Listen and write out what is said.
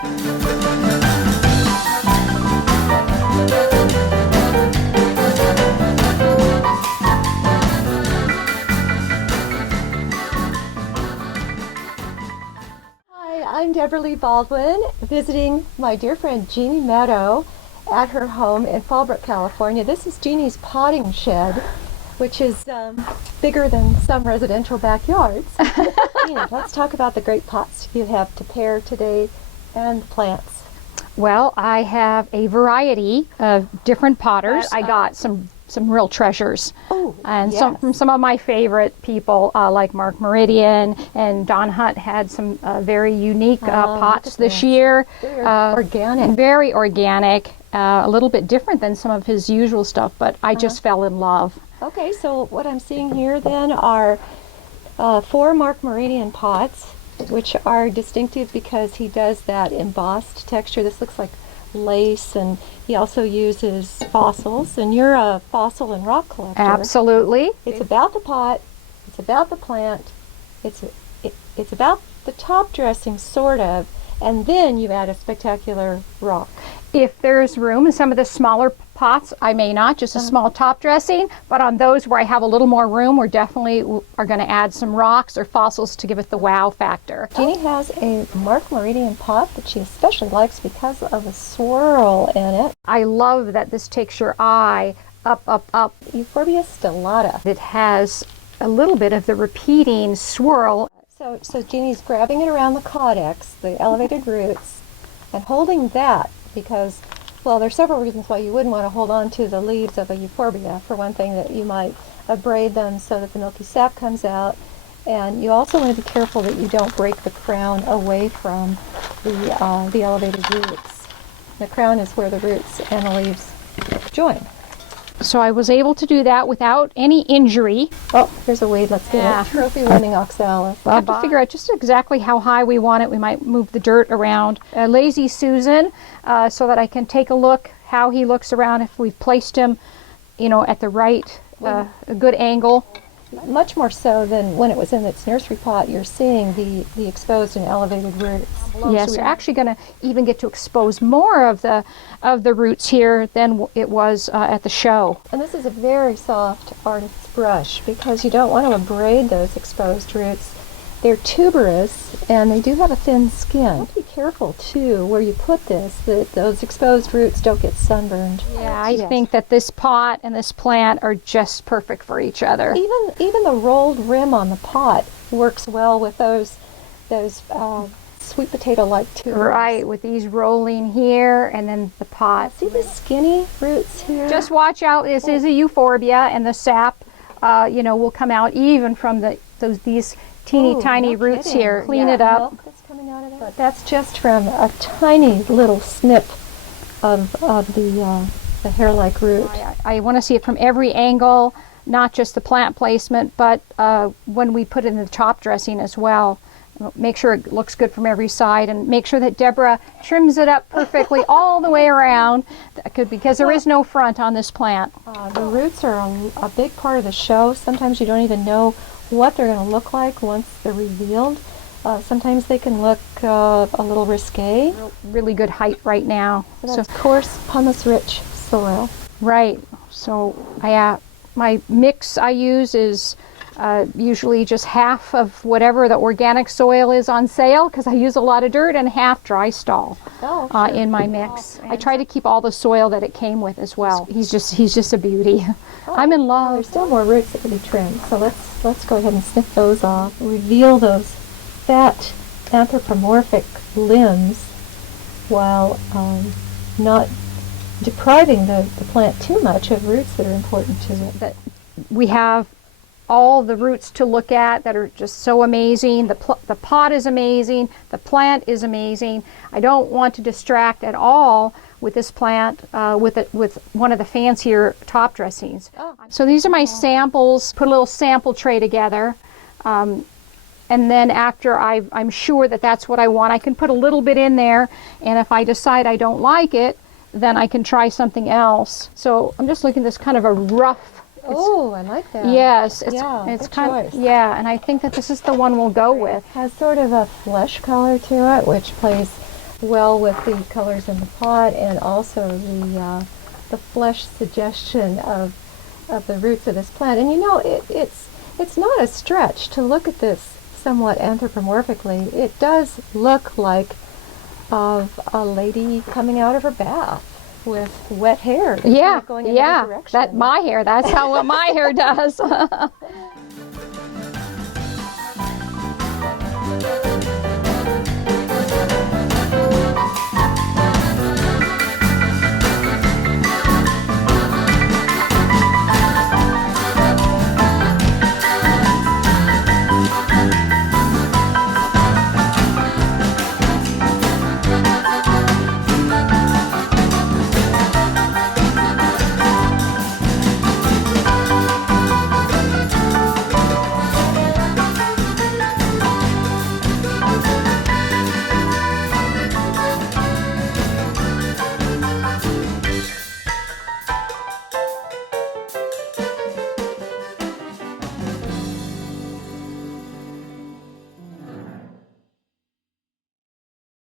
I'm Debra Baldwin, visiting my dear friend Jeanne Meadow at her home in Fallbrook, California. This is Jeanne's potting shed, which is bigger than some residential backyards. Jeanne, let's talk about the great pots you have to pair today and plants. Well, I have a variety of different potters. I got some real treasures. Oh, and yes. From some of my favorite people, like Mark Meridian, and Don Hunt had some very unique pots this year. Very organic. Very organic, a little bit different than some of his usual stuff, but I just fell in love. Okay, so what I'm seeing here then are 4 Mark Meridian pots, which are distinctive because he does that embossed texture. This looks like lace, and he also uses fossils, and you're a fossil and rock collector. Absolutely. It's about the pot, it's about the plant, it's about the top dressing, sort of, and then you add a spectacular rock. If there's room in some of the smaller pots, I may not, just a small top dressing, but on those where I have a little more room, we're definitely are going to add some rocks or fossils to give it the wow factor. Jeanne has a Mark Meridian pot that she especially likes because of the swirl in it. I love that this takes your eye up, up, up. Euphorbia stellata. It has a little bit of the repeating swirl. So Jeanne's grabbing it around the caudex, the elevated roots, and holding that because, well, there's several reasons why you wouldn't want to hold on to the leaves of a euphorbia. For one thing, that you might abrade them so that the milky sap comes out, and you also want to be careful that you don't break the crown away from the elevated roots. The crown is where the roots and the leaves join. So I was able to do that without any injury. Oh, here's a weed. Let's get it. Trophy-winning oxalis. I have to figure out just exactly how high we want it. We might move the dirt around. Lazy Susan, so that I can take a look how he looks around if we've placed him, you know, at the right, a good angle. Much more so than when it was in its nursery pot. You're seeing the exposed and elevated roots. Yes, we're actually going to even get to expose more of the roots here than it was at the show. And this is a very soft artist's brush because you don't want to abrade those exposed roots. They're tuberous and they do have a thin skin. Be careful too where you put this, that those exposed roots don't get sunburned. Yeah, I think that this pot and this plant are just perfect for each other. Even the rolled rim on the pot works well with those sweet potato-like tubers. Right, with these rolling here and then the pot. See the skinny roots here? Just watch out. This is a euphorbia, and the sap, you know, will come out even from these teeny tiny roots here. Clean it up. Milk that's coming out of it. But that's just from a tiny little snip of the hair-like root. I want to see it from every angle, not just the plant placement, but when we put it in the top dressing as well. Make sure it looks good from every side, and make sure that Debra trims it up perfectly all the way around, because there is no front on this plant. The roots are a big part of the show. Sometimes you don't even know what they're going to look like once they're revealed. Sometimes they can look a little risque. Really good height right now. So that's coarse, pumice-rich soil. Right. So my mix I use is usually just half of whatever the organic soil is on sale, because I use a lot of dirt, and half dry stall in my mix. I try to keep all the soil that it came with as well. He's just a beauty. I'm in love. There's still more roots that can be trimmed, so let's go ahead and snip those off. Reveal those fat anthropomorphic limbs while not depriving the plant too much of roots that are important to it. We have all the roots to look at that are just so amazing. The pot is amazing. The plant is amazing. I don't want to distract at all with this plant with one of the fancier top dressings. So these are my samples. Put a little sample tray together. And then after I'm sure that that's what I want, I can put a little bit in there. And if I decide I don't like it, then I can try something else. So I'm just looking at this kind of a rough. Oh, I like that. Yes, it's kind of, and I think that this is the one we'll go with. Has sort of a flesh color to it, which plays well with the colors in the pot, and also the flesh suggestion of the roots of this plant. And you know, it's not a stretch to look at this somewhat anthropomorphically. It does look like of a lady coming out of her bath with wet hair. Yeah, going in yeah, every direction. that's my hair. That's how what my hair does.